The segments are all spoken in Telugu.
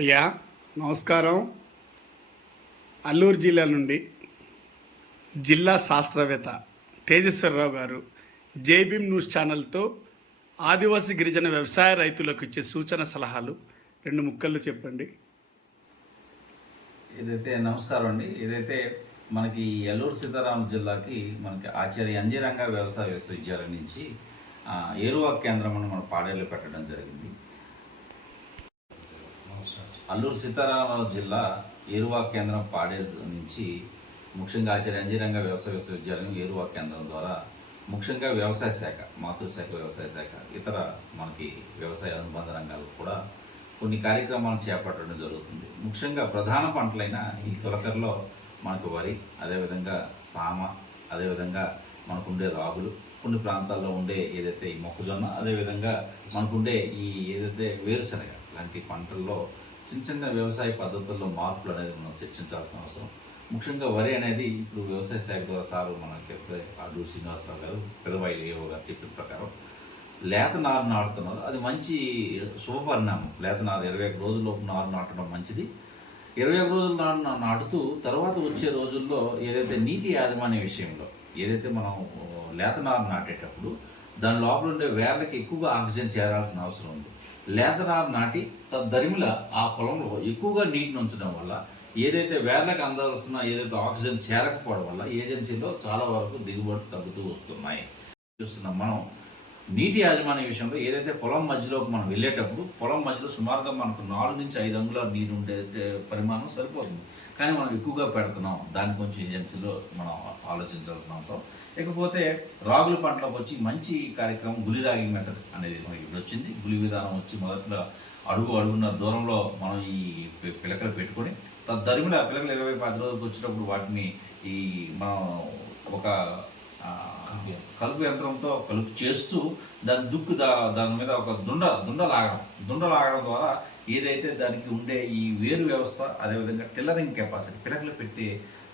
అయ్యా నమస్కారం. అల్లూరు జిల్లా నుండి జిల్లా శాస్త్రవేత్త తేజేశ్వరరావు గారు జైభీమ్ న్యూస్ ఛానల్తో ఆదివాసీ గిరిజన వ్యవసాయ రైతులకు ఇచ్చే సూచన సలహాలు 2 ముక్కల్లో చెప్పండి. నమస్కారం అండి. మనకి అల్లూరు సీతారామ జిల్లాకి మనకి ఆచార్య అంజీరంగ వ్యవసాయ విశ్వవిద్యాలయం నుంచి ఏరువాక కేంద్రం మన పాడేళ్ళు పెట్టడం జరిగింది. అల్లూరు సీతారామరాజు జిల్లా ఏరువాక కేంద్రం పాడేజ్ నుంచి ముఖ్యంగా ఆచార్య అంజీరంగ వ్యవసాయ విశ్వవిద్యాలయం ఏరువాక కేంద్రం ద్వారా ముఖ్యంగా వ్యవసాయ శాఖ, మాతృశాఖ వ్యవసాయ శాఖ, ఇతర మనకి వ్యవసాయ అనుబంధ రంగాలకు కూడా కొన్ని కార్యక్రమాలు చేపట్టడం జరుగుతుంది. ముఖ్యంగా ప్రధాన పంటలైన ఈ తొలకరలో మనకు వరి, అదేవిధంగా సామ, అదేవిధంగా మనకుండే రాగులు, కొన్ని ప్రాంతాల్లో ఉండే ఏదైతే ఈ మొక్కజొన్న, అదేవిధంగా మనకుండే ఈ ఏదైతే వేరుశనగ లాంటి పంటల్లో చిన్న వ్యవసాయ పద్ధతుల్లో మార్పులు అనేది మనం చర్చించాల్సిన అవసరం. ముఖ్యంగా వరి అనేది ఇప్పుడు వ్యవసాయ శాఖ ద్వారా సార్ మనకి అల్లూరు శ్రీనివాసరావు గారు, పెదవాయి ఏవో గారు చెప్పిన ప్రకారం లేత నారు నాటుతున్నారు. అది మంచి శుభపరిణామం. లేత నారు 21 రోజుల్లోపు నారు నాటడం మంచిది. 21 రోజులు నాటుతూ తర్వాత వచ్చే రోజుల్లో ఏదైతే నీటి యాజమాన్య విషయంలో ఏదైతే మనం లేత నారు నాటేటప్పుడు దాని లోపల ఉండే వేర్లకి ఎక్కువగా ఆక్సిజన్ చేరాల్సిన అవసరం ఉంది. లేత నారు నాటి తద్దరిమిల ఆ పొలంలో ఎక్కువగా నీటిని ఉంచడం వల్ల ఏదైతే వేర్లకు అందాల్సిన ఏదైతే ఆక్సిజన్ చేరకపోవడం వల్ల ఏజెన్సీలో చాలా వరకు దిగుబడి తగ్గుతూ వస్తున్నాయి. చూస్తున్నాం మనం నీటి యాజమాన్య విషయంలో ఏదైతే పొలం మధ్యలోకి మనం వెళ్ళేటప్పుడు పొలం మధ్యలో సుమారుగా మనకు 4 నుంచి 5 అంగుళాల నీరు ఉండే పరిమాణం సరిపోతుంది. కానీ మనం ఎక్కువగా పెడుతున్నాం. దాన్ని కొంచెం ఏజెన్సీలో మనం ఆలోచించాల్సిన అవసరం. ఇకపోతే రాగుల పంటలకు వచ్చి మంచి కార్యక్రమం గులి రాగింగ్ మెథడ్ అనేది మనకి ఇప్పుడు వచ్చింది. గులి విధానం వచ్చి మొదట్లో అడుగున్న దూరంలో మనం ఈ పిలకలు పెట్టుకొని తద్దరిమిల పిలకలు 25 రోజులకు వచ్చినప్పుడు వాటిని ఈ మనం ఒక కలుపు యంత్రంతో కలుపు చేస్తూ దాని మీద ఒక దుండ లాగడం ద్వారా ఏదైతే దానికి ఉండే ఈ వేరు వ్యవస్థ, అదేవిధంగా టిల్లరింగ్ కెపాసిటీ, పిలకలు పెట్టే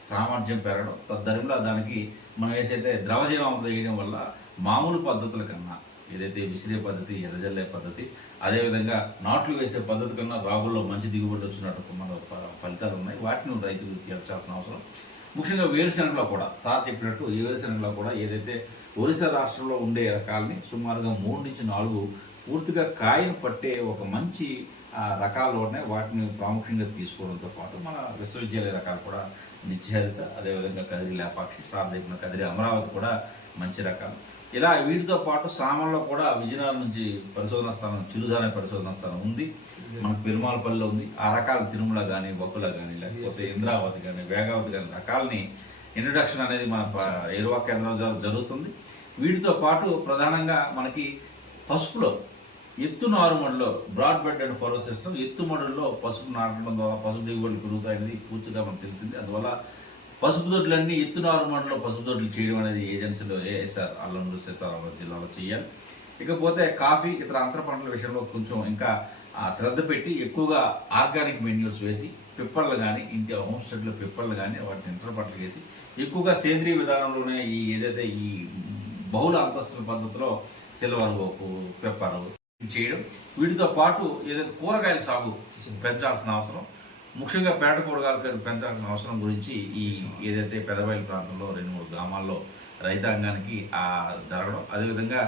సామర్థ్యం పెరగడం, తద్దరిమిలా దానికి మనం వేసైతే ద్రవజీవామృతం వేయడం వల్ల మామూలు పద్ధతుల కన్నా ఏదైతే విసిరే పద్ధతి, ఎదజల్లే పద్ధతి, అదేవిధంగా నాట్లు వేసే పద్ధతి కన్నా రాగుల్లో మంచి దిగుబడి వచ్చినట్టు మన ఫలితాలు ఉన్నాయి. వాటిని రైతులు తీర్చాల్సిన అవసరం. ముఖ్యంగా వేరుశనగలో కూడా సార్ చెప్పినట్టు ఈ వేరుశనగలో కూడా ఏదైతే ఒరిస్సా రాష్ట్రంలో ఉండే రకాలని సుమారుగా 3 నుంచి 4 పూర్తిగా కాయను పట్టే ఒక మంచి రకాలు ఉన్నాయి. వాటిని ప్రాముఖ్యంగా తీసుకోవడంతో పాటు మన విశ్వవిద్యాలయ రకాలు కూడా నిత్యహరిత, అదేవిధంగా కదిరి లేపాక్షి, సార్ చెప్పిన కదిరి అమరావతి కూడా మంచి రకాలు. ఇలా వీటితో పాటు సామాన్లో కూడా విజయనగరం నుంచి పరిశోధనా స్థానం, చిరుధాన్య పరిశోధనా స్థానం ఉంది. మనకు పెరుమాలపల్లిలో ఉంది. ఆ రకాల తిరుమల కానీ, బొక్కుల కానీ, లేకపోతే ఇంద్రావతి కానీ, వేగావతి కానీ రకాలని ఇంట్రడక్షన్ అనేది మన ఏరువాక కేంద్రం జరుగుతుంది. వీటితో పాటు ప్రధానంగా మనకి పసుపులో ఎత్తు నారుమడిలో broad bed and furrow system, ఎత్తు మడుల్లో పసుపు నాటడం ద్వారా పసుపు దిగుబడులు పెరుగుతాయనేది పూర్తిగా మనకు తెలిసింది. అందువల్ల పసుపు దొడ్లన్నీ ఎత్తు నారుమడిలో పసుపు దొడ్లు చేయడం అనేది ఏజెన్సీలో ఏఎస్ఆర్ అల్లూరు సీతారామరాజు జిల్లాలో చేయాలి. ఇకపోతే కాఫీ, ఇతర అంతర పంటల విషయంలో కొంచెం ఇంకా శ్రద్ధ పెట్టి ఎక్కువగా ఆర్గానిక్ మెన్యూర్స్ వేసి పిప్పళ్ళు కానీ, ఇంటి హోమ్ స్టేట్లో పిప్పళ్ళు కానీ వాటిని ఇంటర్ పంటలు వేసి ఎక్కువగా సేంద్రీయ విధానంలోనే ఈ ఏదైతే ఈ బహుళ అంతస్తుల పద్ధతిలో సిల్వర్ ఓకు, పెప్పర్ చేయడం. వీటితో పాటు ఏదైతే కూరగాయల సాగు పెంచాల్సిన అవసరం, ముఖ్యంగా పేట కూరగాయలు పెంచాల్సిన అవసరం గురించి ఈ ఏదైతే పెదవాయిల ప్రాంతంలో 2-3 గ్రామాల్లో రైతాంగానికి జరగడం, అదేవిధంగా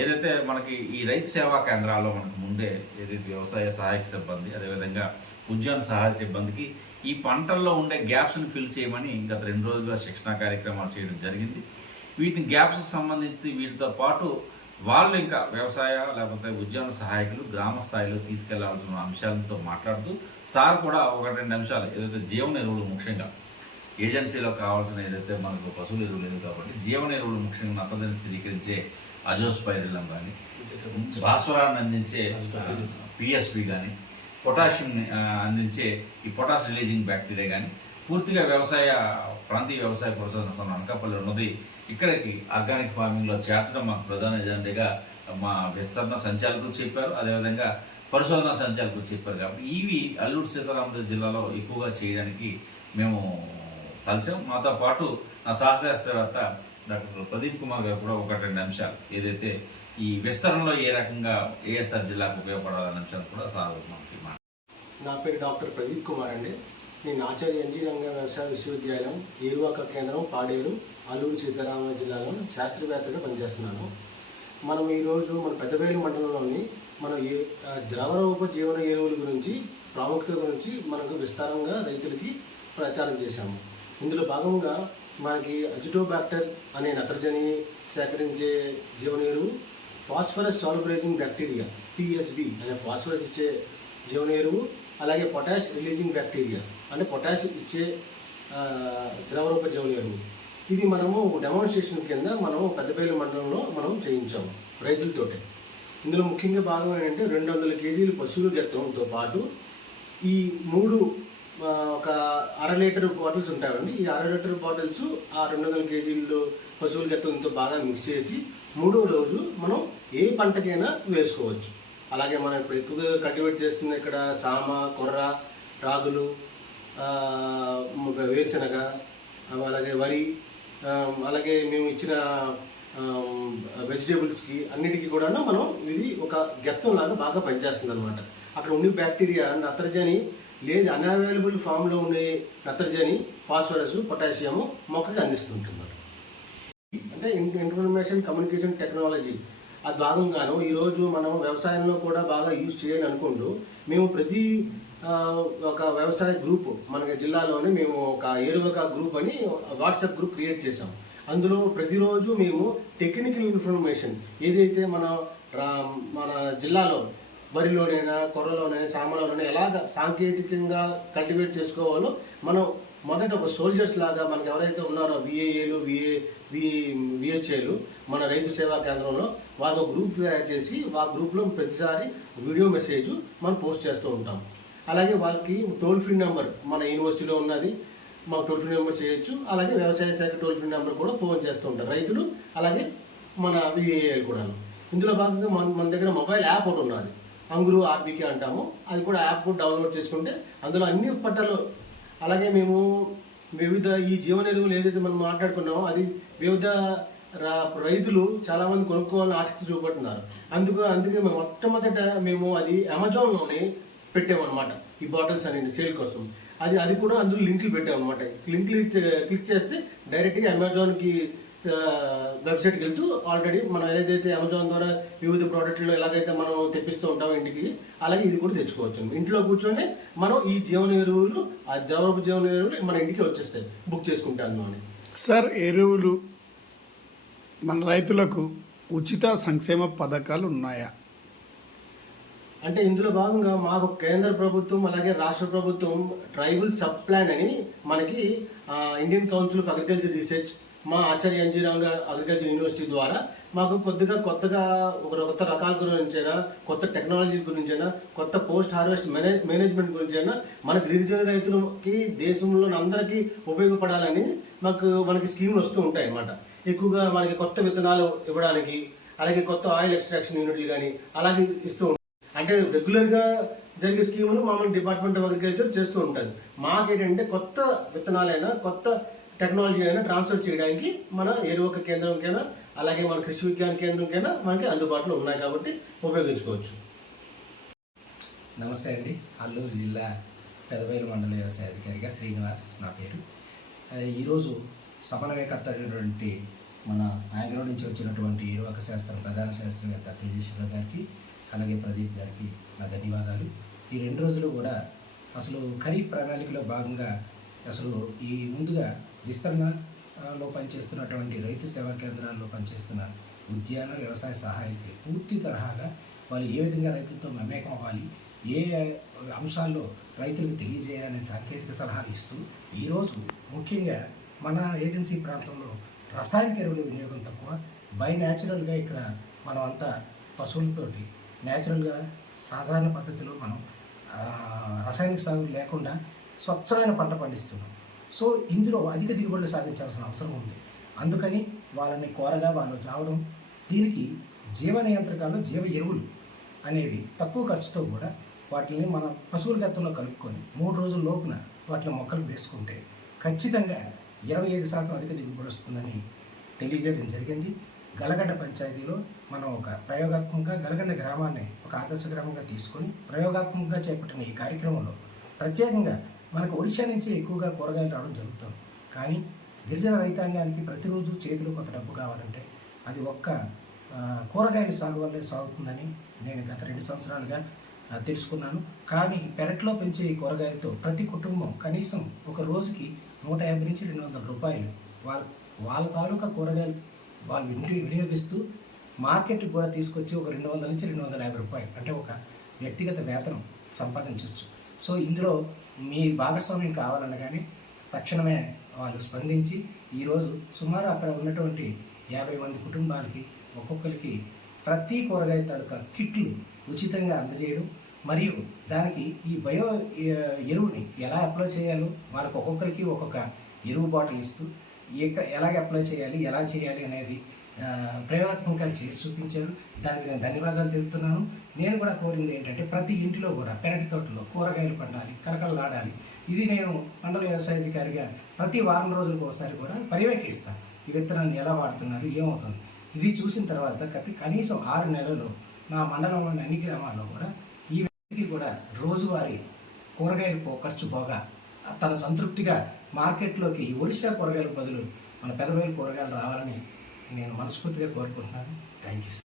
ఏదైతే మనకి ఈ రైతు సేవా కేంద్రాల్లో మనకు ముందే ఏదైతే వ్యవసాయ సహాయక సిబ్బంది, అదేవిధంగా ఉద్యాన సహాయ సిబ్బందికి ఈ పంటల్లో ఉండే గ్యాప్స్ని ఫిల్ చేయమని గత 2 రోజులుగా శిక్షణా కార్యక్రమాలు చేయడం జరిగింది. వీటిని గ్యాప్స్కి సంబంధించి వీటితో పాటు వాళ్ళు ఇంకా వ్యవసాయ లేకపోతే ఉద్యాన సహాయకులు గ్రామ స్థాయిలో తీసుకెళ్లాల్సిన అంశాలతో మాట్లాడుతూ సార్ కూడా 1-2 అంశాలు ఏదైతే జీవన ఎరువులు, ముఖ్యంగా ఏజెన్సీలో కావాల్సిన ఏదైతే మనకు పశువుల ఎరువులు లేదు కాబట్టి జీవన ఎరువులు ముఖ్యంగా నత్రజని స్థిరీకరించే అజోస్పైరిలం కానీ, భాస్వరాన్ని అందించే పిఎస్పి కానీ, పొటాషియం అందించే ఈ పొటాష్ రిలీజింగ్ బ్యాక్టీరియా కానీ పూర్తిగా ప్రాంతీయ వ్యవసాయ పరిశోధన సంస్థ అనకాపల్లి ఉన్నది. ఇక్కడికి ఆర్గానిక్ ఫార్మింగ్లో చేర్చడం మా ప్రధాన ఎజెండాగా మా విస్తరణ సంచాలకులు చెప్పారు, అదేవిధంగా పరిశోధనా సంచాలకులు చెప్పారు. కాబట్టి ఇవి అల్లూరు సీతారామరాజు జిల్లాలో ఎక్కువగా చేయడానికి మేము తలచాం. మాతో పాటు నా సహశాస్త్రవేత్త డాక్టర్ ప్రదీప్ కుమార్ గారు కూడా 1-2 అంశాలు ఏదైతే ఈ విస్తరణలో ఏ రకంగా ఏఎస్ఆర్ జిల్లాకు ఉపయోగపడాలనే అంశాలు కూడా సార్ మనకి నా పేరు డాక్టర్ ప్రదీప్ కుమార్ అండి. నేను ఆచార్య ఎన్జీ రంగ వ్యవసాయ విశ్వవిద్యాలయం ఏరువాక కేంద్రం పాడేరు అల్లూరు సీతారామరాజు జిల్లాలో శాస్త్రవేత్తగా పనిచేస్తున్నాను. మనం ఈరోజు మన పెద్దబయలు మండలంలోని మనం ద్రవరూప జీవన ఎరువుల గురించి ప్రాముఖ్యత గురించి మనకు విస్తారంగా రైతులకి ప్రచారం చేశాము. ఇందులో భాగంగా మనకి అజిటోబాక్టర్ అనే నత్రజని సేకరించే జీవన ఎరువు, ఫాస్ఫరస్ సాల్యుబరైజింగ్ బ్యాక్టీరియా పిఎస్బి అనే ఫాస్ఫరస్ ఇచ్చే జీవన ఎరువు, అలాగే పొటాష్ రిలీజింగ్ బ్యాక్టీరియా అంటే పొటాష్ ఇచ్చే ద్రవరూప జీవన ఎరువు. ఇది మనము డెమాన్స్ట్రేషన్ కింద మనం పెద్దపల్లి మండలంలో మనం చేయించాము రైతులతోటి. ఇందులో ముఖ్యంగా భాగం ఏంటంటే 200 కేజీలు పశువుల గెత్తంతో పాటు ఈ 3 ఒక 1/2 లీటర్ బాటిల్స్ ఉంటాయండి. ఈ 1/2 లీటర్ బాటిల్స్ ఆ 200 కేజీలు పశువుల గెత్తంతో బాగా మిక్స్ చేసి 3వ రోజు మనం ఏ పంటకైనా వేసుకోవచ్చు. అలాగే మనం ఇప్పుడు ఎక్కువగా కల్టివేట్ చేస్తుంది ఇక్కడ సామ, కొర్ర, రాగులు, వేరుశనగ, అలాగే వరి, అలాగే మేము ఇచ్చిన వెజిటేబుల్స్కి అన్నిటికీ కూడా మనం ఇది ఒక గెత్తంలాగా బాగా పనిచేస్తుంది అనమాట. అక్కడ ఉండే బ్యాక్టీరియా నత్రజని లేదు అన్అవైలబుల్ ఫామ్లో ఉండే నత్రజని, ఫాస్ఫరస్, పొటాషియము మొక్కకి అందిస్తుంటుంది. అంటే ఇన్ఫర్మేషన్ కమ్యూనికేషన్ టెక్నాలజీ ఆ భాగంగాను ఈరోజు మనం వ్యవసాయంలో కూడా బాగా యూజ్ చేయాలనుకుంటూ మేము ప్రతి ఒక వ్యవసాయ గ్రూప్ మన జిల్లాలోనే మేము ఒక ఏరువాక గ్రూప్ అని వాట్సాప్ గ్రూప్ క్రియేట్ చేసాం. అందులో ప్రతిరోజు మేము టెక్నికల్ ఇన్ఫర్మేషన్ ఏదైతే మన జిల్లాలో వరిలోనైనా, కొర్రలోనైనా, సామలోనైనా ఎలాగ సాంకేతికంగా కల్టివేట్ చేసుకోవాలో మనం మొదట ఒక సోల్జర్స్ లాగా మనకు ఎవరైతే ఉన్నారో విఏఏలు, విహెచ్ఏలు మన రైతు సేవా కేంద్రంలో వాళ్ళకు గ్రూప్ తయారు చేసి ఆ గ్రూప్లో ప్రతిసారి వీడియో మెసేజ్ మనం పోస్ట్ చేస్తూ ఉంటాం. అలాగే వాళ్ళకి టోల్ ఫ్రీ నెంబర్ మన యూనివర్సిటీలో ఉన్నది, మాకు టోల్ ఫ్రీ నెంబర్ చేయొచ్చు. అలాగే వ్యవసాయ శాఖ టోల్ ఫ్రీ నెంబర్ కూడా ఫోన్ చేస్తూ ఉంటారు రైతులు, అలాగే మన విఏఏలు కూడా. ఇందులో భాగంగా మన దగ్గర మొబైల్ యాప్ ఒకటి ఉన్నది, అంగురు ఆర్బీకే అంటాము. అది కూడా యాప్ కూడా డౌన్లోడ్ చేసుకుంటే అందులో అన్ని పట్టాలు, అలాగే మేము వివిధ ఈ జీవన ఎరువులు ఏదైతే మనం మాట్లాడుకున్నామో అది వివిధ రైతులు చాలామంది కొనుక్కోవాలని ఆసక్తి చూపెడుతున్నారు. అందుకే మేము మొట్టమొదట మేము అది అమెజాన్లోనే పెట్టామన్నమాట. ఈ బాటిల్స్ అనేది సేల్ కోసం అది కూడా అందులో లింకులు పెట్టామన్నమాట. లింక్లు క్లిక్ చేస్తే డైరెక్ట్గా అమెజాన్కి వెబ్సైట్కి వెళ్తూ ఆల్రెడీ మనం ఏదైతే అమెజాన్ ద్వారా వివిధ ప్రోడక్ట్లు ఎలాగైతే మనం తెప్పిస్తూ ఉంటామో ఇంటికి, అలాగే ఇది కూడా తెచ్చుకోవచ్చు. ఇంట్లో కూర్చొని మనం ఈ జీవన ఎరువులు, ఆ ద్రవరూప జీవన ఎరువులు మన ఇంటికి వచ్చేస్తాయి బుక్ చేసుకుంటాను అని. సార్, ఎరువులు మన రైతులకు ఉచిత సంక్షేమ పథకాలు ఉన్నాయా? అంటే ఇందులో భాగంగా మాకు కేంద్ర ప్రభుత్వం అలాగే రాష్ట్ర ప్రభుత్వం ట్రైబల్ సబ్ ప్లాన్ అని మనకి Indian council of agriculture research, మా ఆచార్య ఎన్జీ రంగ అగ్రికల్చర్ యూనివర్సిటీ ద్వారా మాకు కొత్తగా ఒక కొత్త రకాల గురించైనా, కొత్త టెక్నాలజీ గురించైనా, కొత్త పోస్ట్ హార్వెస్ట్ మేనేజ్మెంట్ గురించైనా మనకి గిరిజన రైతులకి దేశంలో అందరికీ ఉపయోగపడాలని మనకి స్కీమ్లు వస్తూ ఉంటాయి అన్నమాట. ఎక్కువగా మనకి కొత్త విత్తనాలు ఇవ్వడానికి, అలాగే కొత్త ఆయిల్ ఎక్స్ట్రాక్షన్ యూనిట్లు కానీ అలాగే ఇస్తూ ఉంటాయి. అంటే రెగ్యులర్గా జరిగే స్కీములు మామూలు డిపార్ట్మెంట్ ఆఫ్ అగ్రికల్చర్ చేస్తూ ఉంటుంది. మాకేంటంటే కొత్త విత్తనాలైనా, కొత్త టెక్నాలజీ అయినా ట్రాన్స్ఫర్ చేయడానికి మన ఏరువాక కేంద్రంకైనా, అలాగే మన కృషి విజ్ఞాన కేంద్రంకైనా మనకి అందుబాటులో ఉన్నాయి కాబట్టి ఉపయోగించుకోవచ్చు. నమస్తే అండి. అల్లూరు జిల్లా పెదబయలు మండల వ్యవసాయ అధికారిగా శ్రీనివాస్ నా పేరు. ఈరోజు సమన్వయకర్త అయినటువంటి మన ఆంగ్లో నుంచి వచ్చినటువంటి ఏరువాక శాస్త్రం ప్రధాన శాస్త్రవేత్త తేజేశ్వర గారికి, అలాగే ప్రదీప్ గారికి నా ధన్యవాదాలు. ఈ 2 రోజులు కూడా అసలు ఖరీఫ్ ప్రణాళికలో భాగంగా అసలు ఈ ముందుగా విస్తరణలో పనిచేస్తున్నటువంటి రైతు సేవా కేంద్రాల్లో పనిచేస్తున్న ఉద్యాన వ్యవసాయ సహాయకులు పూర్తి తరహాగా వాళ్ళు ఏ విధంగా రైతులతో మమేకం అవ్వాలి, ఏ అంశాల్లో రైతులకు తెలియజేయాలనే సాంకేతిక సలహాలు ఇస్తూ ఈరోజు ముఖ్యంగా మన ఏజెన్సీ ప్రాంతంలో రసాయనిక ఎరువుల వినియోగం తక్కువ, బై న్యాచురల్గా ఇక్కడ మనం అంతా పశువులతోటి న్యాచురల్గా సాధారణ పద్ధతిలో మనం రసాయనిక సాగు లేకుండా స్వచ్ఛమైన పంట పండిస్తున్నాం. సో ఇందులో అధిక దిగుబడులు సాధించాల్సిన అవసరం ఉంది. అందుకని వాళ్ళని కోరగా వాళ్ళు రావడం, దీనికి జీవ నియంత్రకాలు, జీవ ఎరువులు అనేవి తక్కువ ఖర్చుతో కూడా వాటిని మన పశువుల గతంలో కలుపుకొని 3 రోజుల లోపున వాటిని మొక్కలు వేసుకుంటే ఖచ్చితంగా 25% అధిక దిగుబడి వస్తుందని తెలియజేయడం జరిగింది. గలగండ పంచాయతీలో మనం ఒక ప్రయోగాత్మకంగా గలగండ గ్రామాన్ని ఒక ఆదర్శ గ్రామంగా తీసుకొని ప్రయోగాత్మకంగా చేపట్టిన ఈ కార్యక్రమంలో ప్రత్యేకంగా మనకు ఒడిశా నుంచి ఎక్కువగా కూరగాయలు రావడం జరుగుతుంది. కానీ గిరిజన రైతాంగానికి ప్రతిరోజు చేతిలో కొంత డబ్బు కావాలంటే అది ఒక్క కూరగాయల సాగు వల్లే సాగుతుందని నేను గత 2 సంవత్సరాలుగా తెలుసుకున్నాను. కానీ పెరట్లో పెంచే ఈ కూరగాయలతో ప్రతి కుటుంబం కనీసం ఒక రోజుకి 150 నుంచి 200 రూపాయలు వాళ్ళ తాలూకా కూరగాయలు వాళ్ళు వినియోగిస్తూ మార్కెట్కి కూడా తీసుకొచ్చి ఒక 200 నుంచి 250 రూపాయలు అంటే ఒక వ్యక్తిగత వేతనం సంపాదించవచ్చు. సో ఇందులో మీ భాగస్వామ్యం కావాలనగానే తక్షణమే వాళ్ళు స్పందించి ఈరోజు సుమారు అక్కడ ఉన్నటువంటి 50 మంది కుటుంబాలకి ఒక్కొక్కరికి ప్రతి కూరగాయ తాలూకా కిట్లు ఉచితంగా అందజేయడం మరియు దానికి ఈ బయో ఎరువుని ఎలా అప్లై చేయాలో వాళ్ళకి ఒక్కొక్కరికి ఒక్కొక్క ఎరువు బాటిల్ ఇస్తూ ఎలాగ అప్లై చేయాలి ఎలా చేయాలి అనేది ప్రయోగాత్మకంగా చేసి చూపించారు. దానికి నేను ధన్యవాదాలు తెలుపుతున్నాను. నేను కూడా కోరింది ఏంటంటే ప్రతి ఇంటిలో కూడా పెరటి తోటలో కూరగాయలు పండాలి, కలకలలాడాలి. ఇది నేను మండల వ్యవసాయాధికారిగా ప్రతి వారం రోజులకు ఒకసారి కూడా పర్యవేక్షిస్తాను. ఈ విత్తనాన్ని ఎలా వాడుతున్నారు, ఏమవుతుంది. ఇది చూసిన తర్వాత కనీసం 6 నెలల్లో నా మండలంలోని అన్ని గ్రామాల్లో కూడా ఈ వ్యక్తికి కూడా రోజువారీ కూరగాయలు ఖర్చు పోగా తన సంతృప్తిగా మార్కెట్లోకి ఈ ఒడిశా కూరగాయల బదులు మన పెదవేలు కూరగాయలు రావాలని నేను మనస్ఫూర్తిగా కోరుకుంటున్నాను. Thank you.